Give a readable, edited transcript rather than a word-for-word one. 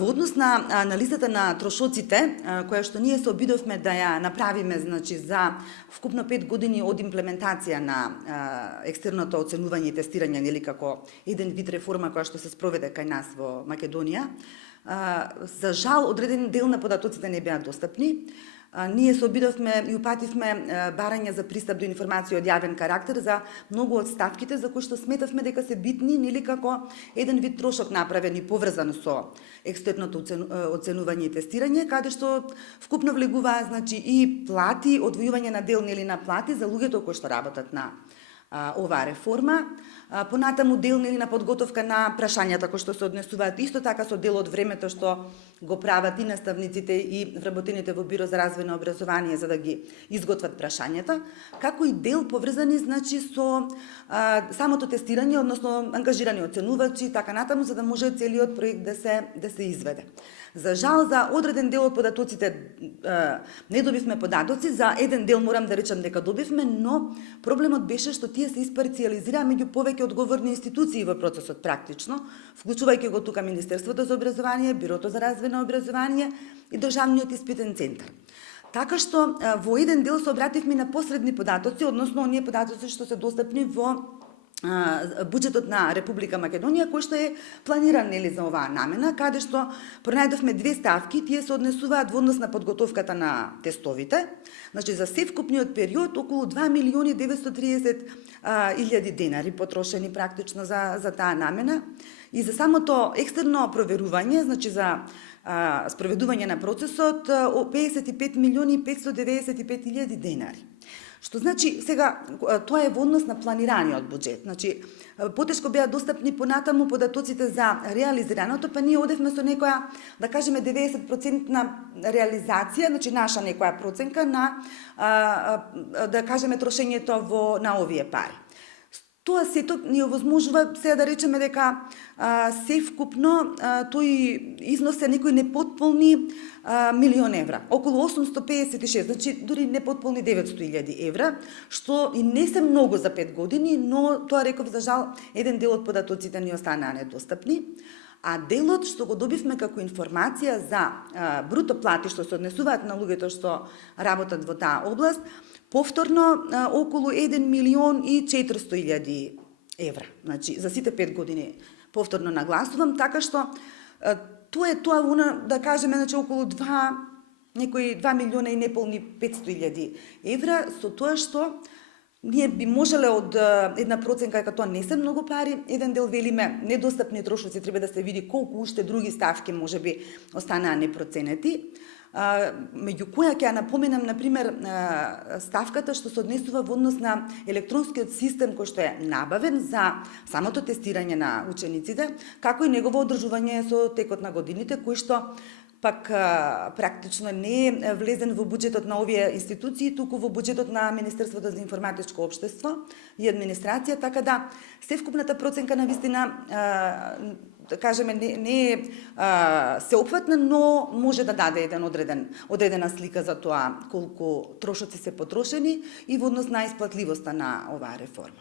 Во однос на анализата на трошоците, која што ние се обидовме да ја направиме, значи, за вкупно 5 години од имплементација на екстерното оценување и тестирање, нели, како еден вид реформа која што се спроведе кај нас во Македонија, за жал одреден дел на податоците не беа достапни. Ние се обидовме и упативме барање за пристап до информација од јавен карактер за многу од ставките за кои што сметавме дека се битни, нели, како еден вид трошок направен и поврзан со екстерното оценување и тестирање, каде што вкупно влегуваа, значи, и плати, одвојување на дел, нели, на плати за луѓето кои што работат на оваа реформа, понатаму дел, нели, на подготовка на прашањата кои што се однесуваат исто така со дел од времето што го прават и наставниците и вработените во Биро за развој на образование за да ги изготват прашањата, како и дел поврзани, значи, со самото тестирање, односно ангажирани оценувачи и така натаму, за да може целиот проект да се изведе. За жал, за одреден дел од податоците не добивме податоци, за еден дел морам да речам дека добивме, но проблемот беше што тие се испарциализираа меѓу повеќе одговорни институции во процесот практично, вклучувајќи го тука Министерството за образование, Бирото за развој на образование и Државниот испитен центар. Така што во еден дел се обративме на посредни податоци, односно оние податоци што се достапни во буџетот на Република Македонија, кој што е планиран, нели, за оваа намена, каде што пронајдовме две ставки, тие се однесуваат во однос на подготовката на тестовите, значи за севкупниот период околу 2.930.000 денари потрошени практично за таа намена и за самото екстерно проверување, значи за спроведување на процесот 55.595.000 денари. Што значи, сега, тоа е во однос на планираниот буџет. Значи, потешко беа достапни понатаму податоците за реализираното, па ние одевме со некоја, да кажеме, 90% реализација, значи наша некоја проценка на, да кажеме, трошењето на овие пари. Тоа сето ни овозможува сега да речеме дека севкупно тој износ е некои непотполни милион евра, околу 856, значи дури непотполни 900.000 евра, што и не се многу за 5 години, но тоа реков за жал еден дел од податоците ни останаа недостапни. А делот што го добивме како информација за бруто плати што се однесуваат на луѓето што работат во таа област, повторно околу 1.400.000 евра. Значи, за сите 5 години повторно нагласувам, така што тоа, да кажеме, значи, околу 2 милиона и неполни 500.000 евра, со тоа што ние би можеле од една проценка, дека тоа не се многу пари, еден дел велиме недостапни трошоци, треба да се види колку уште други ставки можеби останаа непроценети, меѓу која ќе ја напоменам, например, ставката што се однесува во однос на електронскиот систем кој што е набавен за самото тестирање на учениците, како и негово одржување со текот на годините, кој што пак практично не е влезен во буџетот на овие институции, туку во буџетот на Министерството за информатичко општество и администрација, така да севкупната проценка на вистина, да кажеме, не е сеопфатна, но може да даде одредена слика за тоа колку трошоци се потрошени и во однос на исплатливоста на оваа реформа.